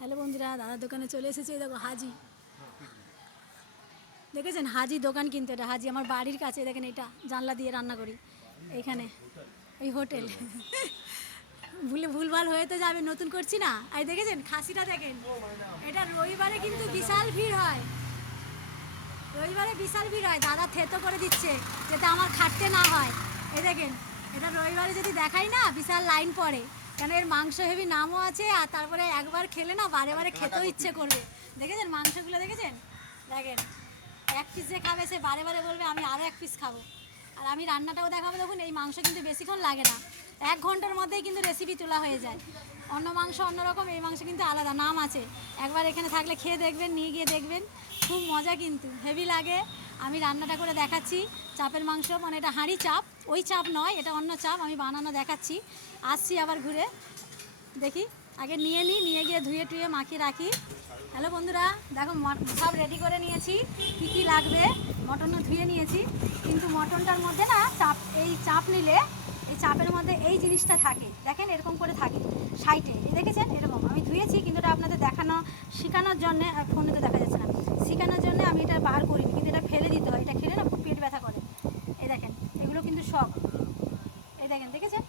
Hello বন্ধুরা, দাদার দোকানে চলে এসেছে। দেখো হাজি, দেখেছেন হাজি দোকান, কিন্তু এটা হাজি আমার বাড়ির কাছে। দেখেন এটা জানলা দিয়ে রান্না করি এইখানে, এই হোটেল। ভুলভাল হয়ে তো যাবে, নতুন করছি না। আর দেখেছেন খাসিটা দেখেন, এটা রবিবারে কিন্তু বিশাল ভিড় হয়। রবিবারে বিশাল ভিড় হয়, দাদা থেতো করে দিচ্ছে যাতে আমার খাটতে না হয়। এই দেখেন, এটা রবিবারে যদি দেখাই না বিশাল লাইন পড়ে, কেন এর মাংস হেভি নামও আছে। আর তারপরে একবার খেলে না বারে বারে খেতেও ইচ্ছে করবে। দেখেছেন মাংসগুলো, দেখেছেন, দেখেন এক পিস যে খাবে সে বারে বারে বলবে আমি আরও এক পিস খাবো। আর আমি রান্নাটাও দেখাবো। দেখুন এই মাংস কিন্তু বেশিক্ষণ লাগে না, 1 ঘন্টার মধ্যেই কিন্তু রেসিপি তোলা হয়ে যায়। অন্য মাংস অন্যরকম, এই মাংস কিন্তু আলাদা, নাম আছে। একবার এখানে থাকলে খেয়ে দেখবেন, নিয়ে গিয়ে দেখবেন, খুব মজা, কিন্তু হেভি লাগে। আমি রান্নাটা করে দেখাচ্ছি। চাপের মাংস, মানে এটা হাঁড়ি চাপ, ওই চাপ নয়, এটা অন্য চাপ, আমি বানানো দেখাচ্ছি। আসছি আবার ঘুরে, দেখি। আগে নিয়ে গিয়ে ধুয়ে টুয়ে মাখিয়ে রাখি। হ্যালো বন্ধুরা, দেখো সব রেডি করে নিয়েছি, কি কি লাগবে। মটনও ধুয়ে নিয়েছি, কিন্তু মটনটার মধ্যে না এই চাপ নিলে এই চাপের মধ্যে এই জিনিসটা থাকে, দেখেন এরকম করে থাকে সাইডে, দেখেছেন এরকম। আমি ধুয়েছি, কিন্তু এটা আপনাদের শেখানোর জন্য, ফোনে তো দেখা যাচ্ছে না, শেখানোর জন্য আমি এটা বার করিনি, কিন্তু এটা ফেলে দিতে হয়। এটা খেলে না খুব পেট ব্যথা করে। এই দেখেন এগুলো কিন্তু সব, এই দেখেন, দেখেছেন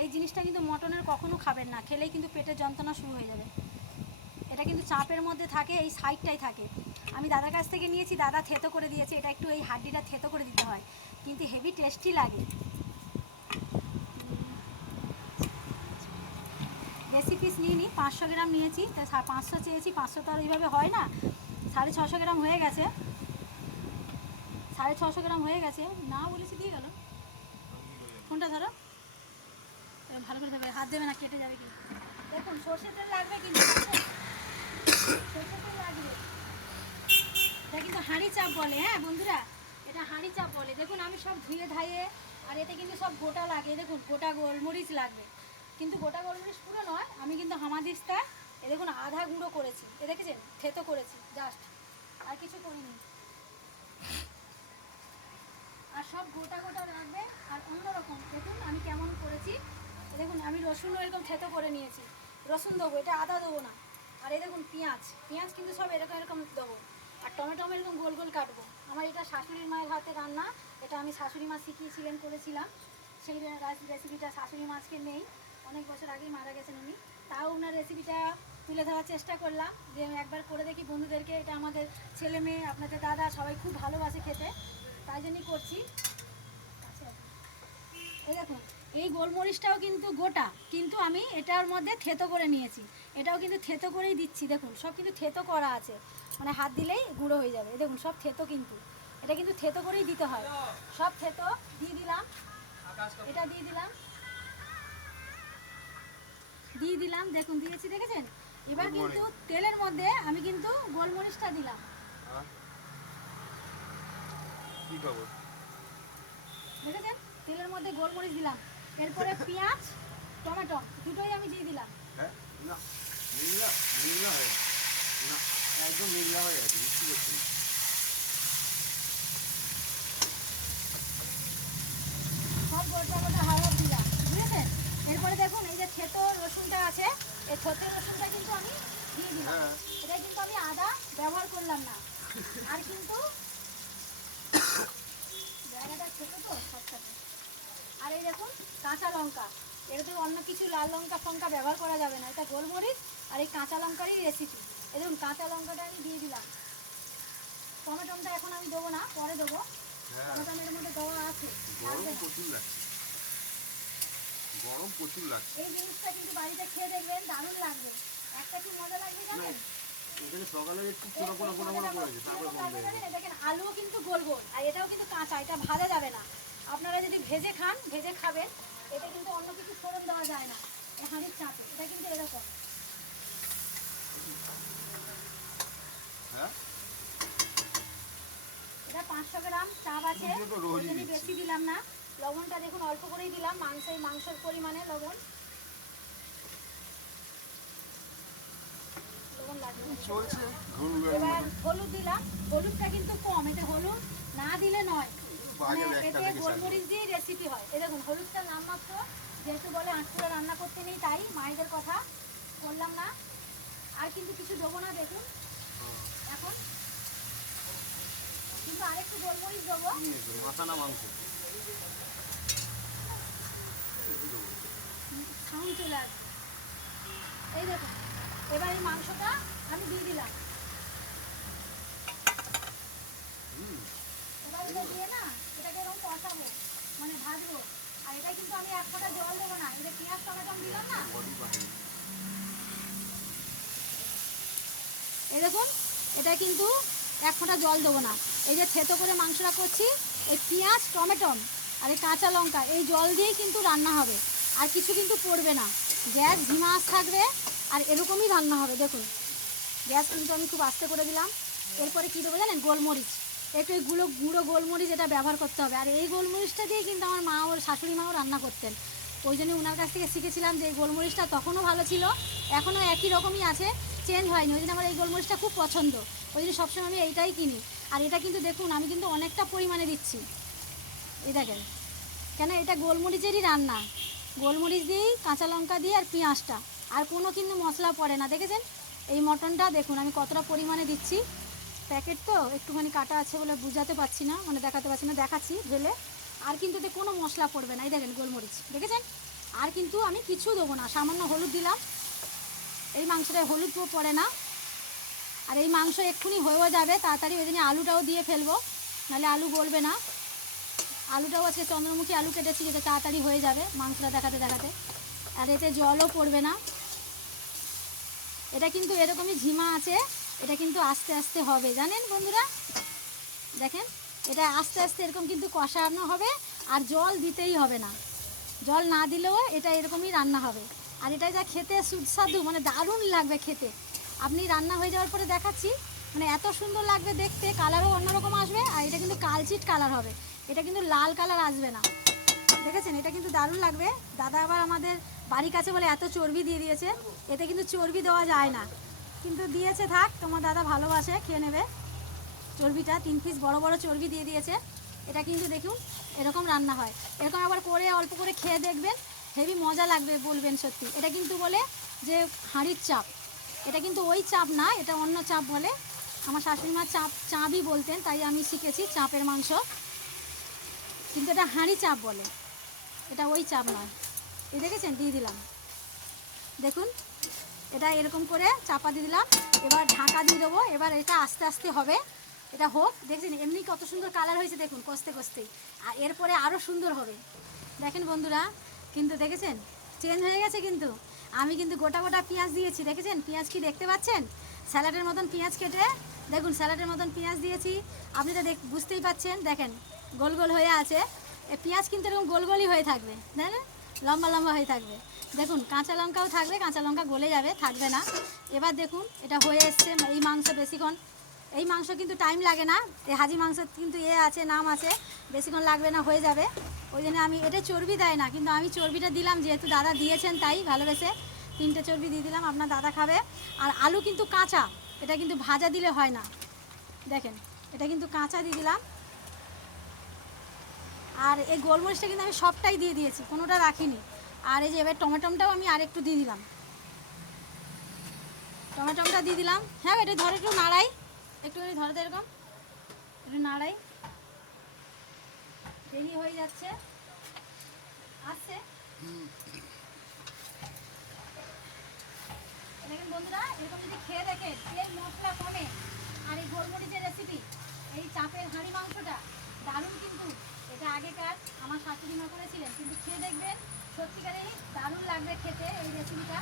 এই জিনিসটা কিন্তু মটনের কখনো খাবেন না, খেলেই কিন্তু পেটের যন্ত্রণা শুরু হয়ে যাবে। এটা কিন্তু চাপের মধ্যে থাকে, এই সাইডটাই থাকে। আমি দাদার কাছ থেকে নিয়েছি, দাদা থেতো করে দিয়েছে। এটা একটু এই হাড্ডিটা থেতো করে দিতে হয়, কিন্তু হেভি টেস্টি লাগে। বেশি পিস নিইনি, 500 গ্রাম নিয়েছি। তাই 500 চেয়েছি, 500 তো আর এইভাবে হয় না। 650 গ্রাম হয়ে গেছে, 650 গ্রাম হয়ে গেছে। না বলেছি দিয়ে গেল। কোনটা ধরো, ভালো করে দেবে, হাত দেবে না, কেটে যাবে। কিন্তু দেখুন সর্ষের তেল লাগবে, কিন্তু সর্ষের তেল লাগবে। এটা কিন্তু হাঁড়ি চাপ বলে, হ্যাঁ বন্ধুরা, এটা হাঁড়ি চাপ বলে। দেখুন আমি সব ধুয়ে ধাইয়ে, আর এতে কিন্তু সব গোটা লাগে। দেখুন গোটা গোলমরিচ লাগবে, কিন্তু গোটা গোলমরিচ পুরো নয়, আমি কিন্তু হামাদিস্তা এ দেখুন আধা গুঁড়ো করেছি। এ দেখেছেন থেতো করেছি জাস্ট, আর কিছু করিনি। আর সব গোটা গোটা লাগবে। আর অন্যরকম দেখুন আমি কেমন করেছি। দেখুন আমি রসুনও এরকম থেতো করে নিয়েছি, রসুন দেবো, এটা আদা দেবো না। আর এই দেখুন পেঁয়াজ, পেঁয়াজ কিন্তু সব এরকম এরকম দেবো। আর টমেটো এরকম গোল গোল কাটবো। আমার এটা শাশুড়ির মায়ের হাতে রান্না, এটা আমি শাশুড়ি মা শিখিয়েছিলেন, করেছিলাম। সেই রেসিপিটা শাশুড়ি মা আজকে নেই, অনেক বছর আগেই মারা গেছেন উনি। তাও ওনার রেসিপিটা তুলে ধরার চেষ্টা করলাম, যে একবার করে দেখি বন্ধুদেরকে। এটা আমাদের ছেলে মেয়ে, আপনাদের দাদা সবাই খুব ভালোবাসে খেতে, তাই জন্যই করছি। এই দেখুন এই গোলমরিচটাও কিন্তু গোটা, কিন্তু আমি এটার মধ্যে থেতো করে নিয়েছি। এটাও কিন্তু থেতো করেই দিচ্ছি। দেখুন সব কিন্তু থেতো করা আছে, মানে হাত দিলেই গুঁড়ো হয়ে যাবে। দেখুন সব থেতো, কিন্তু এটা কিন্তু থেতো করেই দিতে হয়। সব থেতো দিয়ে দিলাম, এটা দিয়ে দিলাম, দেখুন দিয়েছি, দেখেছেন। এবার কিন্তু তেলের মধ্যে আমি কিন্তু গোলমরিচটা দিলাম। দেখেছেন তেলের মধ্যে গোলমরিচ দিলাম, এরপরে পেঁয়াজ টমেটো দুটোই আমি দিয়ে দিলাম। হ্যাঁ না, মিগলা মিগলা হয়ে না, একদম মিগলা হয়ে গেছে, বুঝতে পারছি না। সব গোটা গোটা হাওয়া দিলাম, বুঝেছেন। এরপরে দেখুন এই যে থেতো রসুনটা আছে, এই থেতো রসুনটা কিন্তু আমি দিয়ে দিলাম। এটাই কিন্তু আমি আদা ব্যবহার করলাম না। আর কিন্তু জায়গাটা ছোটো তো সবটাতে। আর এই দেখুন কাঁচা লঙ্কা, এরকম অন্য কিছু লাল লঙ্কা ফঙ্কা ব্যবহার করা যাবে না, এটা গোলমরিচ আর এই কাঁচা লঙ্কারই রেসিপি। এই দেখুন কাঁচা লঙ্কাটা আমি দিয়ে দিলাম। টমেটোটা এখন আমি দেবো না, পরে দেবো। টমেটো এর মধ্যে দেওয়া আছে, গরম প্রচুর লাগছে। এই জিনিসটা কিন্তু বাড়িতে খেয়ে দেখবেন, দারুণ লাগবে। একটা কি মজা লাগবে জানেন, এখানে সকালে একটু পোড়া পোড়া পোড়া পোড়া করেছে, তারপরে বন্ধ হয়ে গেছে। দেখেন আলুও কিন্তু গোল গোল, আর এটাও কিন্তু কাঁচা, এটা ভাজা যাবে না। আপনারা যদি ভেজে খান, ভেজে খাবেন। এটা কিন্তু অন্য কিছু ফোড়ন দেওয়া যায় না, হাঁড়ির চাপে এটা কিন্তু এরকম। হ্যাঁ এটা 500 গ্রাম চাপ আছে, ওই জন্য বেশি দিলাম না। লবণটা দেখুন অল্প করেই দিলাম, মাংসের পরিমাণে লবণ লাগবে। এবার হলুদ দিলাম, হলুদটা কিন্তু কম, এটা হলুদ না দিলে নয়, মানে এতে গোলমরিচ দিয়ে রেসিপি হয়। এই দেখুন হলুদটা নামমাত্র, যেহেতু বলে আঁচপুরে রান্না করতে নেই, তাই মায়েদের কথা করলাম না। আর আর কিন্তু কিছু দেবো না দেখুন এখন, কিন্তু আরেকটু গোলমরিচ দেবো। মাথা না মাংস? সাউন্ড চলে আসবে। এই দেখুন, এবার এই মাংসটা আমি দিয়ে দিলাম। এবার এটা দিয়ে না এটাকে এরকম কষাবো, মানে ভাজবো। আর এটা কিন্তু আমি এক ফোঁটা জল দেবো না, এটা পেঁয়াজ টমেটো দিলাম না। এই দেখুন, এটা কিন্তু এক ফোঁটা জল দেবো না। এই যে থেতো করে মাংসটা করছি, এই পেঁয়াজ টমেটো আর এই কাঁচা লঙ্কা এই জল দিয়েই কিন্তু রান্না হবে, আর কিছু কিন্তু পড়বে না। গ্যাস ঝিমা আঁচ থাকবে আর এরকমই রান্না হবে। দেখুন গ্যাস কিন্তু আমি খুব আস্তে করে দিলাম। এরপরে কী দেবো জানেন? গোলমরিচ, একটু এই গুঁড়ো গোলমরিচ এটা ব্যবহার করতে হবে। আর এই গোলমরিচটা দিয়ে কিন্তু আমার মা ওর শাশুড়ি মাও রান্না করতেন, ওই জন্য ওনার কাছ থেকে শিখেছিলাম যে এই গোলমরিচটা তখনও ভালো ছিল, এখনও একই রকমই আছে, চেঞ্জ হয়নি। ওই জন্য আমার এই গোলমরিচটা খুব পছন্দ, ওই জন্য সবসময় আমি এইটাই কিনি। আর এটা কিন্তু দেখুন আমি কিন্তু অনেকটা পরিমাণে দিচ্ছি, এই দেখেন, কেন এটা গোলমরিচেরই রান্না, গোলমরিচ দিয়েই কাঁচা লঙ্কা দিয়ে আর পেঁয়াজটা, আর কোনো কিন্তু মশলা পড়ে না। দেখেছেন এই মটনটা দেখুন আমি কতটা পরিমাণে দিচ্ছি। প্যাকেট তো একটুখানি কাটা আছে বলে বুঝাতে পারছি না, মানে দেখাতে পারছি না, দেখাচ্ছি ঢেলে। আর কিন্তু এতে কোনো মশলা পড়বে না, এই দেখেন গোলমরিচ, দেখেছেন? আর কিন্তু আমি কিছু দেবো না, সামান্য হলুদ দিলাম, এই মাংসটায় হলুদ পড়ে না। আর এই মাংস এক্ষুনি হয়েও যাবে তাড়াতাড়ি, ওই জন্য আলুটাও দিয়ে ফেলবো, নাহলে আলু গলবে না। আলুটাও আজকে চন্দ্রমুখী আলু কেটেছি, যেটা তাড়াতাড়ি হয়ে যাবে মাংসটা দেখাতে দেখাতে। আর এতে জলও পড়বে না, এটা কিন্তু এরকমই ঝিমা আছে, এটা কিন্তু আস্তে আস্তে হবে জানেন বন্ধুরা। দেখেন এটা আস্তে আস্তে এরকম কিন্তু কষানো হবে, আর জল দিতেই হবে না, জল না দিলেও এটা এরকমই রান্না হবে। আর এটা যা খেতে সুস্বাদু, মানে দারুণ লাগবে খেতে। আপনি রান্না হয়ে যাওয়ার পরে দেখাচ্ছি, মানে এত সুন্দর লাগবে দেখতে, কালারও অন্যরকম আসবে। আর এটা কিন্তু কালচিট কালার হবে, এটা কিন্তু লাল কালার আসবে না, দেখেছেন? এটা কিন্তু দারুণ লাগবে। দাদা আবার আমাদের বাড়ির কাছে বলে এত চর্বি দিয়ে দিয়েছে, এতে কিন্তু চর্বি দেওয়া যায় না, কিন্তু দিয়েছে, থাক, তোমার দাদা ভালোবাসে, খেয়ে নেবে। চর্বিটা 3 পিস বড় বড় চর্বি দিয়ে দিয়েছে। এটা কিন্তু দেখুন এরকম রান্না হয়, এরকম আবার করে অল্প করে খেয়ে দেখবেন, হেভি মজা লাগবে বলবেন সত্যি। এটা কিন্তু বলে যে হাঁড়ির চাপ, এটা কিন্তু ওই চাপ না, এটা অন্য চাপ বলে। আমার শাশুড়ি মা চাপই বলতেন, তাই আমি শিখেছি চাপের মাংস, কিন্তু এটা হাঁড়ি চাপ বলে, এটা ওই চাপ নয়। এই দেখেছেন দিয়ে দিলাম, দেখুন এটা এরকম করে চাপা দিয়ে দিলাম। এবার ঢাকা দিয়ে দেবো, এবার এটা আস্তে আস্তে হবে, এটা হোক। দেখছেন এমনি কত সুন্দর কালার হয়েছে দেখুন, কষতে কষতেই, আর এরপরে আরও সুন্দর হবে। দেখেন বন্ধুরা, কিন্তু দেখেছেন চেঞ্জ হয়ে গেছে, কিন্তু আমি কিন্তু গোটা গোটা পেঁয়াজ দিয়েছি, দেখেছেন পেঁয়াজ কি দেখতে পাচ্ছেন? স্যালাডের মতন পেঁয়াজ কেটে দেখুন, স্যালাডের মতন পেঁয়াজ দিয়েছি, আপনি তো বুঝতেই পাচ্ছেন। দেখেন গোল গোল হয়ে আছে, এই পেঁয়াজ কিন্তু এরকম গোল গোলই হয়ে থাকবে, তাই না? লম্বা লম্বা হয়ে থাকবে। দেখুন কাঁচা লঙ্কাও থাকবে, কাঁচা লঙ্কা গলে যাবে, থাকবে না। এবার দেখুন এটা হয়ে এসছে। এই মাংস বেশিক্ষণ, এই মাংস কিন্তু টাইম লাগে না, এই হাজি মাংস কিন্তু আছে, নাম আছে, বেশিক্ষণ লাগবে না, হয়ে যাবে। ওই জন্য আমি, এটা চর্বি দেয় না, কিন্তু আমি চর্বিটা দিলাম যেহেতু দাদা দিয়েছেন, তাই ভালোবেসে 3টে চর্বি দিয়ে দিলাম, আপনার দাদা খাবে। আর আলু কিন্তু কাঁচা, এটা কিন্তু ভাজা দিলে হয় না, দেখেন এটা কিন্তু কাঁচা দিয়ে দিলাম। আর এই গোলমরিচটা কিন্তু আমি সবটাই দিয়ে দিয়েছি, কোনোটা রাখিনি। আর এই যে এবার টমেটোটাও আমি আরেকটু দিয়ে দিলাম, টমেটোটা দিয়ে দিলাম। হ্যাঁ এটা ধরে একটু নাড়াই, একটুখানি ধরে তো এরকম একটু নাড়াই, দেরি হয়ে যাচ্ছে, আসছে। দেখেন বন্ধুরা, এরকম যদি খেয়ে দেখেন, তেল মশলা কমে, আর এই গোলমরিচের রেসিপি, এই চাপের হাঁড়ি মাংসটা দারুণ কিন্তু। এটা আগেকার আমার শাশুড়ি মা করেছিলেন, কিন্তু খেয়ে দেখবেন সত্যিকারেই দারুণ লাগবে খেতে। এই রেসিপিটা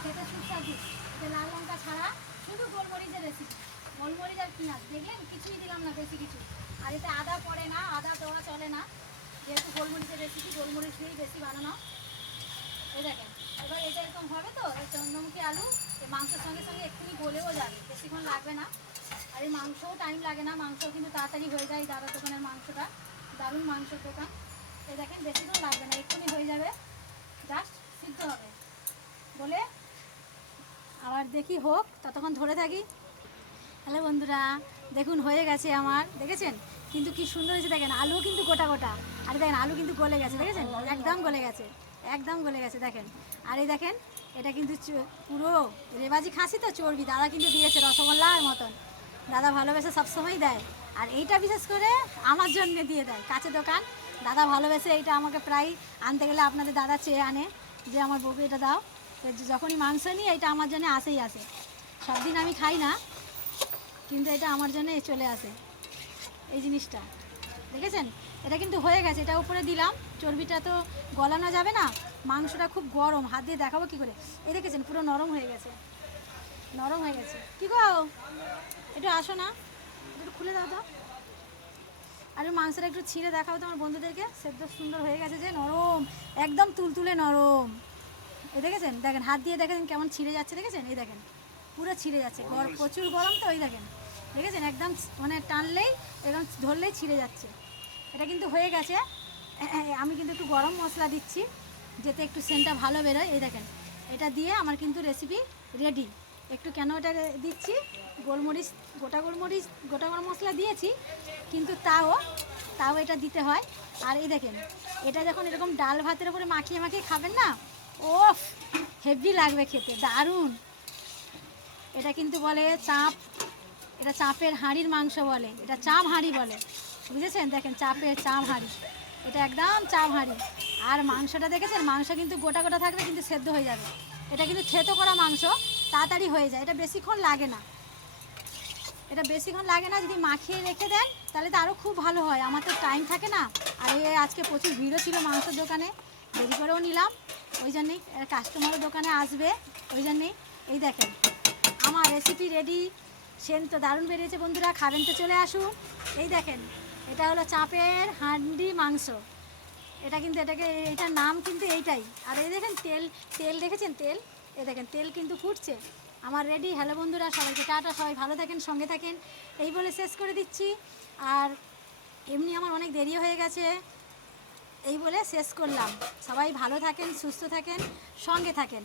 খেতে সুস্বাদু, এটা লাল লঙ্কা ছাড়া, শুধু গোলমরিচের রেসিপি, গোলমরিচ আর পেঁয়াজ, দেখলেন কিছুই দিলাম না, বেশি কিছু। আর এতে আদা পড়ে না, আদা দেওয়া চলে না, যেহেতু গোলমরিচের রেসিপি, গোলমরিচ দিয়েই বেশি বানানো। এই দেখেন এবার এটা এরকম হবে তো, এই চন্দ্রমুখী আলু এই মাংসের সঙ্গে সঙ্গে এক্ষুনি গলেও যাবে, বেশিক্ষণ লাগবে না। আর এই মাংসও টাইম লাগে না, মাংসও কিন্তু তাড়াতাড়ি হয়ে যায়। দাদার দোকানের মাংসটা দারুণ মাংসের দোকান, এই দেখেন বেশিক্ষণ লাগবে না, এক্ষুনি হয়ে যাবে, জাস্ট সিদ্ধ হবে বলে। আবার দেখি হোক, ততক্ষণ ধরে থাকি। হ্যালো বন্ধুরা, দেখুন হয়ে গেছে আমার, দেখেছেন কিন্তু কি সুন্দর হয়েছে, দেখেন আলুও কিন্তু গোটা গোটা, আর দেখেন আলু কিন্তু গলে গেছে, দেখেছেন একদম গলে গেছে, একদম গলে গেছে, দেখেন। আর এই দেখেন এটা কিন্তু পুরো লেবাজি খাসি তো চর্বি, দাদা কিন্তু দিয়েছে রসগোল্লার মতন, দাদা ভালোবেসে সবসময় দেয়। আর এইটা বিশেষ করে আমার জন্য দিয়ে দেয়, কাছে দোকান, দাদা ভালোবেসে এইটা আমাকে প্রায় আনতে গেলে আপনাদের দাদা চেয়ে আনে যে আমার বউকে এটা দাও। তো যখনই মাংস নিই এটা আমার জন্য আসেই আসে, সব দিন আমি খাই না কিন্তু এটা আমার জন্য চলে আসে এই জিনিসটা। দেখেছেন এটা কিন্তু হয়ে গেছে, এটা উপরে দিলাম, চর্বিটা তো গলানো যাবে না, মাংসটা খুব গরম, হাত দিয়ে দেখাবো কী করে। এই দেখেছেন পুরো নরম হয়ে গেছে, নরম হয়ে গেছে। কী গো একটু আসো না, একটু খুলে দাও তো, আর মাংসটা একটু ছিঁড়ে দেখাও তো আমার বন্ধুদেরকে, সেদ্ধ সুন্দর হয়ে গেছে যে, নরম, একদম তুলতুলে নরম। এই দেখেছেন, দেখেন হাত দিয়ে দেখেন কেমন ছিঁড়ে যাচ্ছে, দেখেছেন এই দেখেন পুরো ছিঁড়ে যাচ্ছে, প্রচুর গরম তো, ওই দেখেন দেখেছেন একদম মানে টানলেই একদম ধরলেই ছিঁড়ে যাচ্ছে। এটা কিন্তু হয়ে গেছে। আমি কিন্তু একটু গরম মশলা দিচ্ছি যাতে একটু সেন্টটা ভালো বেরোয়। এই দেখেন এটা দিয়ে আমার কিন্তু রেসিপি রেডি। একটু কেন এটা দিচ্ছি, গোলমরিচ, গোটা গরম মশলা দিয়েছি কিন্তু তাও এটা দিতে হয়। আর এই দেখেন এটা যখন এরকম ডাল ভাতের উপরে মাখিয়ে মাখিয়ে খাবেন না, ওফ হেভি লাগবে খেতে, দারুণ। এটা কিন্তু বলে চাপ, এটা চাপের হাঁড়ির মাংস বলে, এটা চাপ হাঁড়ি বলে, বুঝেছেন? দেখেন চাপ হাঁড়ি, এটা একদম চাপ হাঁড়ি। আর মাংসটা দেখেছেন, মাংস কিন্তু গোটা গোটা থাকবে কিন্তু সেদ্ধ হয়ে যাবে। এটা কিন্তু থেতো করা মাংস, তাড়াতাড়ি হয়ে যায়, এটা বেশিক্ষণ লাগে না, যদি মাখিয়ে রেখে দেন তাহলে তো আরও খুব ভালো হয়। আমার তো টাইম থাকে না, আর এই আজকে প্রচুর ভিড়ও ছিল মাংসের দোকানে, দেরি করেও নিলাম, ওই জন্যেই কাস্টমারও দোকানে আসবে, ওই জন্যেই। এই দেখেন আমার রেসিপি রেডি, সেন্ট তো দারুণ বেরিয়েছে বন্ধুরা, খাবেন তো চলে আসুন। এই দেখেন এটা হলো চাপের হাঁড়ি মাংস, এটা কিন্তু এটার নাম কিন্তু এইটাই। আর এই দেখেন তেল দেখেছেন, এই দেখেন তেল কিন্তু ফুটছে। আমার রেডি। হ্যালো বন্ধুরা, সবাইকে টাটা, সবাই ভালো থাকেন, সঙ্গে থাকেন, এই বলে শেষ করে দিচ্ছি। আর এমনি আমার অনেক দেরি হয়ে গেছে, এই বলে শেষ করলাম। সবাই ভালো থাকেন, সুস্থ থাকেন, সঙ্গে থাকেন।